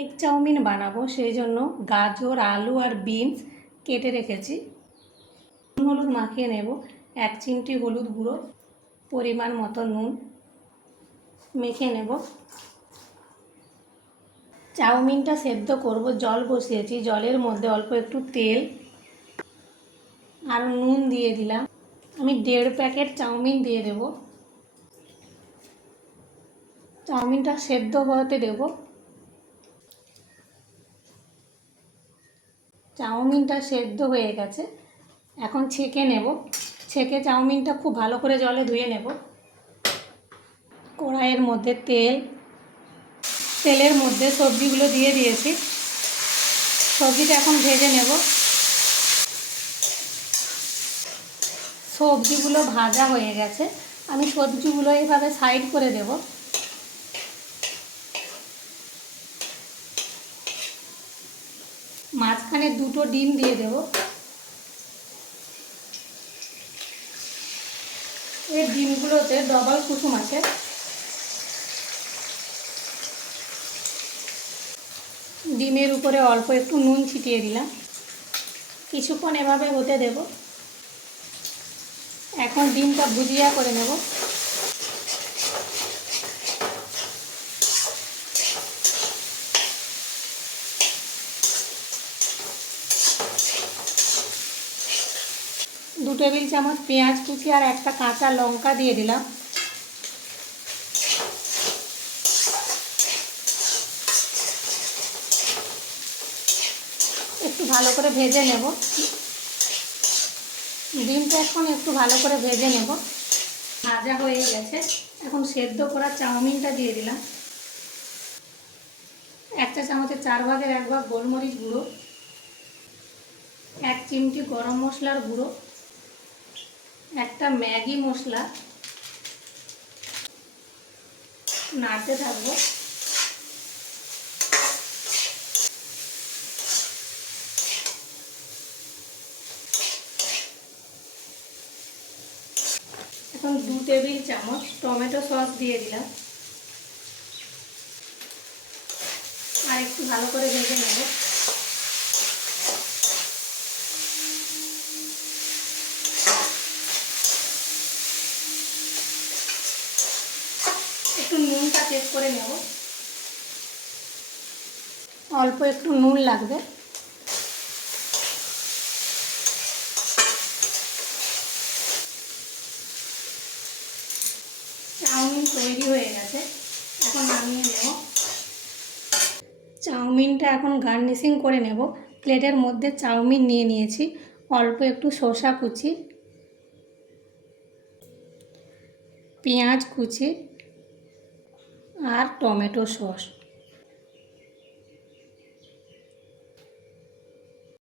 Egg chowmein বানাবো, সেই জন্য গাজর, আলু আর বিনস কেটে রেখেছি। হলুদ মাখিয়ে নেব, 1 চিমটি হলুদ গুঁড়ো, পরিমাণ মতো নুন মেখে নেব। চাউমিনটা সেদ্ধ করব, জল বসিয়েছি, জলের মধ্যে অল্প একটু তেল আর নুন দিয়ে দিলাম। আমি 1.5 প্যাকেট চাউমিন দিয়ে দেব। চাউমিনটা সেদ্ধ হতে দেব। চাউমিনটা সেদ্ধ হয়ে গেছে, এখন ছেঁকে নেব। ছেঁকে চাউমিনটা খুব ভালো করে জলে ধুয়ে নেব। কড়াইয়ের মধ্যে তেলের মধ্যে সবজিগুলো দিয়ে দিয়েছি। সবজিটা এখন ভেজে নেব। সবজিগুলো ভাজা হয়ে গেছে, আমি সবজিগুলো এইভাবে সাইড করে দেব। মাঝখানে 2টো ডিম দিয়ে দেব। এই ডিমগুলোতে ডবল কুসুম আছে। ডিমের উপরে অল্প একটু নুন ছিটিয়ে দিলাম। কিছুক্ষণ এভাবে হতে দেব। এখন ডিমটা ভুজিয়া করে নেব। দু টেবিল চামচ পেঁয়াজ কুচি আর একটা কাঁচা লঙ্কা দিয়ে দিলাম। একটু ভালো করে ভেজে নেব। ডিমটা এখন একটু ভালো করে ভেজে নেব। ভাজা হয়ে গেছে, এখন সেদ্ধ করা চাউমিনটা দিয়ে দিলাম। 1 চা চামচের 4 ভাগের 1 ভাগ গোলমরিচ গুঁড়ো, 1 চিমটি গরম মশলার গুঁড়ো, একটা ম্যাগি মশলা, নাড়তে থাকবো। এখন 2 টেবিল চামচ টমেটো সস দিয়ে দিলাম। আর একটু ভালো করে ভেজে নেব। একটু নুনটা চেক করে নেব। অল্প একটু নুন লাগবে। চাউমিন তৈরি হয়ে গেছে, এখন নামিয়ে নেব। চাউমিনটা এখন গার্নিশিং করে নেব। প্লেটের মধ্যে চাউমিন নিয়ে নিয়েছি, অল্প একটু শসা কুচি, পেঁয়াজ কুচি আর টমেটো সস।